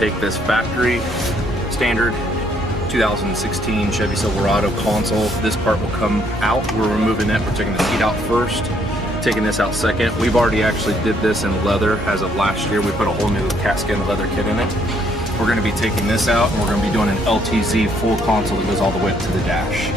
take this factory standard 2016 Chevy Silverado console. This part will come out. We're removing it. We're taking the seat out first, taking this out second. We've already actually did this in leather as of last year. We put a whole new calfskin leather kit in it. We're going to be taking this out, and we're going to be doing an LTZ full console that goes all the way up to the dash.